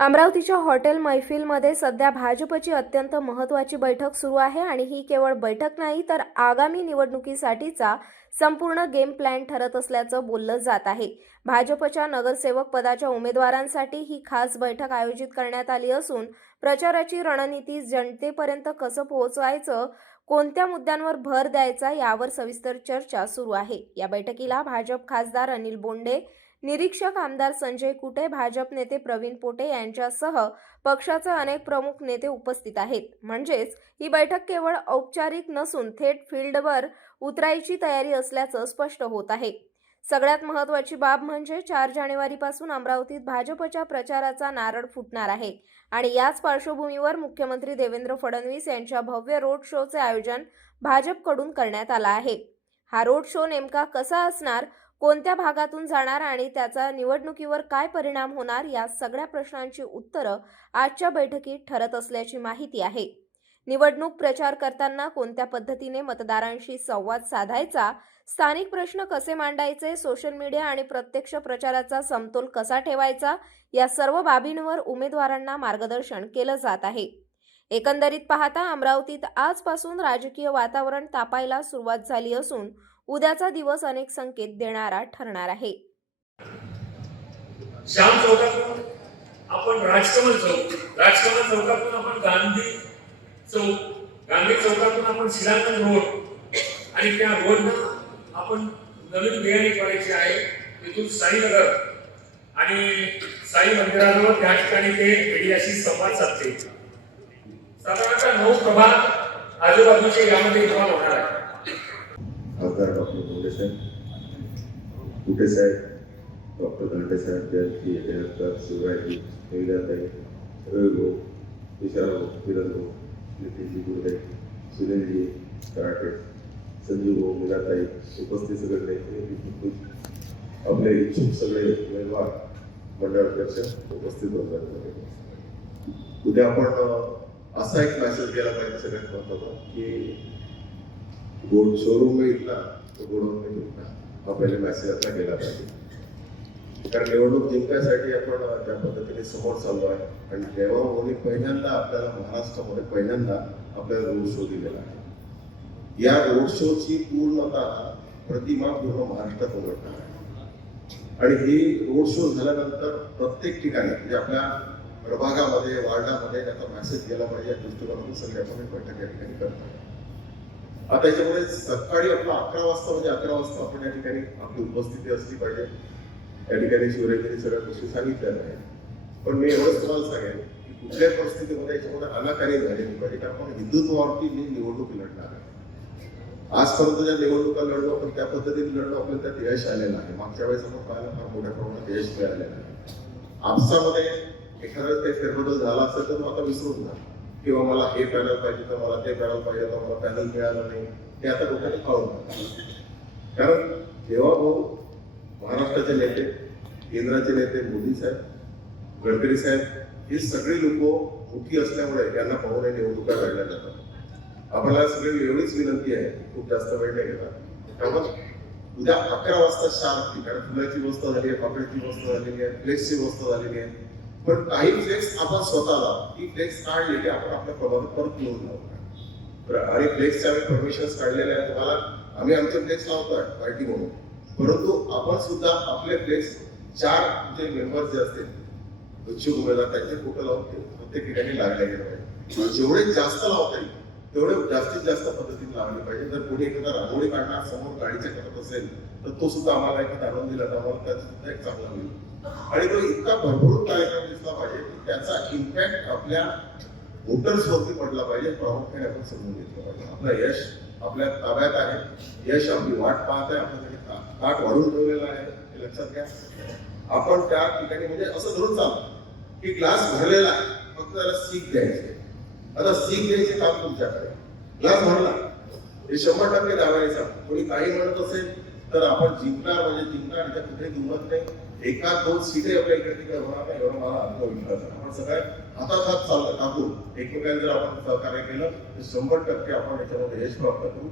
अमरावतीच्या हॉटेल मैफिलमध्ये सध्या भाजपची अत्यंत महत्त्वाची बैठक सुरू आहे आणि ही केवळ बैठक नाही तर आगामी निवडणुकीसाठीचा संपूर्ण गेम प्लॅन ठरत असल्याचं बोललं जात आहे. भाजपच्या नगरसेवक पदाच्या उमेदवारांसाठी ही खास बैठक आयोजित करण्यात आली असून प्रचाराची रणनीती जनतेपर्यंत कसं पोहोचवायचं कोणत्या मुद्द्यांवर भर द्यायचा यावर सविस्तर चर्चा सुरू आहे. या बैठकीला भाजप खासदार अनिल बोंडे निरीक्षक आमदार संजय कुटे भाजप नेते प्रवीण पोटे यांच्यासह पक्षाचे अनेक प्रमुख नेते उपस्थित आहेत. म्हणजेच ही बैठक केवळ औपचारिक नसून थेट फील्डवर उतरायची तयारी असल्याचं स्पष्ट होत आहे. सगळ्यात महत्त्वाची बाब म्हणजे चार जानेवारीपासून अमरावतीत भाजपच्या प्रचाराचा नारळ फुटणार आहे आणि याच पार्श्वभूमीवर मुख्यमंत्री देवेंद्र फडणवीस यांच्या भव्य रोड शोचे आयोजन भाजपकडून करण्यात आलं आहे. हा रोड शो नेमका कसा असणार कोणत्या भागातून जाणार आणि त्याचा निवडणुकीवर काय परिणाम होणार या सगळ्या प्रश्नांची उत्तरं आजच्या बैठकीत ठरत असल्याची माहिती आहे. निवडणूक प्रचार करताना कोणत्या पद्धतीने मतदारांशी संवाद साधायचा स्थानिक प्रश्न कसे मांडायचे सोशल मीडिया आणि प्रत्यक्ष प्रचाराचा समतोल कसा ठेवायचा या सर्व बाबींवर उमेदवारांना मार्गदर्शन केलं जात आहे. एकंदरीत पाहता अमरावतीत आजपासून राजकीय वातावरण तापायला सुरुवात झाली असून उद्याचा दिवस अनेक संकेत देणारा ठरणार आहे. श्याम चौकातून आपण राजकमल चौक राजकमल चौकातून आपण गांधी चौक गांधी चौकातून आपण शिलांगण रोड आणि त्या रोडनं आपण नवीन बियाणी करायची आहे. तिथून साईनगर आणि साई मंदिराजवळ त्या ठिकाणी ते मीडियाशी संवाद साधते साधारणतः नऊ प्रभाग आजूबाजूचे यामध्ये निर्माण होणार आहे खासदार डॉक्टर बोंडे साहेब। कुटे साहेब, डॉक्टर दांडे साहेब, जयंती जयंकर शिवराजी निविदाताई रवी विशाल किरण भाऊ नितीनजी गुर्डे सुनीलजी कराटे संजीव भाऊ मीराताई उपस्थित सगळे आपले इच्छुक सगळे उमेदवार मंडळाध्यक्ष उपस्थित होतात उद्या आपण असा एक मेसेज गेला पाहिजे सगळ्यात महत्वाचा की गोड शोरूम में इतना तो गोडाऊन में कितना हा पहिले मेसेज आता गेला पाहिजे. कारण निवडणूक जिंकण्यासाठी आपण ज्या पद्धतीने समोर चाललो आहे आणि तेव्हा होणे पहिल्यांदा आपल्याला महाराष्ट्रामध्ये पहिल्यांदा आपल्याला रोड शो दिलेला आहे. या रोड शोची पूर्णतः प्रतिमा पूर्ण महाराष्ट्रात उघडणार आहे. आणि हे रोड शो झाल्यानंतर प्रत्येक ठिकाणी म्हणजे आपल्या प्रभागामध्ये वार्डामध्ये त्याचा मेसेज गेला पाहिजे या दृष्टिकोनातून सगळे आपण बैठक या ठिकाणी करतो आता याच्यामध्ये सकाळी आपला अकरा वाजता म्हणजे अकरा वाजता आपण या ठिकाणी आपली उपस्थिती असली पाहिजे. या ठिकाणी शिवरायांनी सगळ्या गोष्टी सांगितल्या आहेत. पण मी एवढंच तुम्हाला सांगेन की कुठल्याही परिस्थितीमध्ये याच्यामध्ये अनाकारी झालेली पाहिजे कारण आपण हिंदुत्वावरती मी निवडणूक लढणार आहे. आजपर्यंत ज्या निवडणुका लढलो आपण त्या पद्धतीने लढलो आपल्याला त्यात यश आलेलं आहे. मागच्या वेळेस आपण पाहिलं फार मोठ्या प्रमाणात यश मिळालेलं आहे. आपसामध्ये एखादा वेळेस काही फेरबदल झाला असेल तर तो आता विसरून जा. किंवा मला हे पॅनल पाहिजे तर मला ते पॅनल पाहिजे तर मला पॅनल मिळालं नाही ते आता डोक्यात काढून कारण जेव्हा भाऊ महाराष्ट्राचे नेते केंद्राचे नेते मोदी साहेब गडकरी साहेब ही सगळी लोक मोठी असल्यामुळे यांना पाहून निवडणुका लढल्या जातात. आपल्याला सगळी एवढीच विनंती आहे खूप जास्त वेळ नाही घेतात त्यामुळे उद्या अकरा वाजता शांत कारण फुलाची व्यवस्था झाली आहे पाकळीची व्यवस्था झालेली आहे प्लेसची व्यवस्था झालेली आहे. पण काही फ्लेक्स आपण स्वतःला. ही फ्लेक्स काढले की आपण आपल्या प्रभावात परत मिळून आणि फ्लेक्सचे आम्ही परमिशन काढलेले आहेत. तुम्हाला आम्ही आमचे फ्लेक्स लावतोय पार्टी म्हणून. परंतु आपण सुद्धा आपले फ्लेक्स चार जे मेंबर्स जे असतील इच्छुक उमेदवार त्यांचे फोटो लावून प्रत्येक ठिकाणी लागले गेले पाहिजे. जेवढे जास्त लावता येईल तेवढे जास्तीत जास्त पद्धतीने लावले पाहिजे. जर कोणी एखादा रांगोळी काढणार समोर गाडीच्या करत असेल तर तो सुद्धा आम्हाला एखादा आणून दिला तर आम्हाला त्याचा सुद्धा एक चांगला होईल. आणि तो इतका भरभरून कार्यक्रम दिसला पाहिजे की त्याचा इम्पॅक्ट आपल्या वरती पडला पाहिजे प्रामुख्याने आपण समजून घेतलं पाहिजे. आपलं यश आपल्या ताब्यात आहे. यश आपली वाट पाहत आहे. आपल्याकडे ताट वाढून ठेवलेलं आहे. हे लक्षात घ्या. आपण त्या ठिकाणी म्हणजे असं धरून चालू. की ग्लास भरलेला आहे. फक्त त्याला सीख द्यायची आता सीख घ्यायचे काम तुमच्याकडे. ग्लास म्हणला हे शंभर टक्के दावायचा कोणी काही म्हणत असेल तर आपण जिंकणार म्हणजे जिंकणार त्या कुठे किंमत नाही. एका दोन सीटे आपल्या इकडे तिकडे होणार नाही एवढा मला आत्मविश्वास आहे आपण सगळ्या हातात हात चाललं टाकून एकमेकांना जर आपण सहकार्य केलं तर शंभर टक्के आपण याच्यामध्ये यश प्राप्त करू.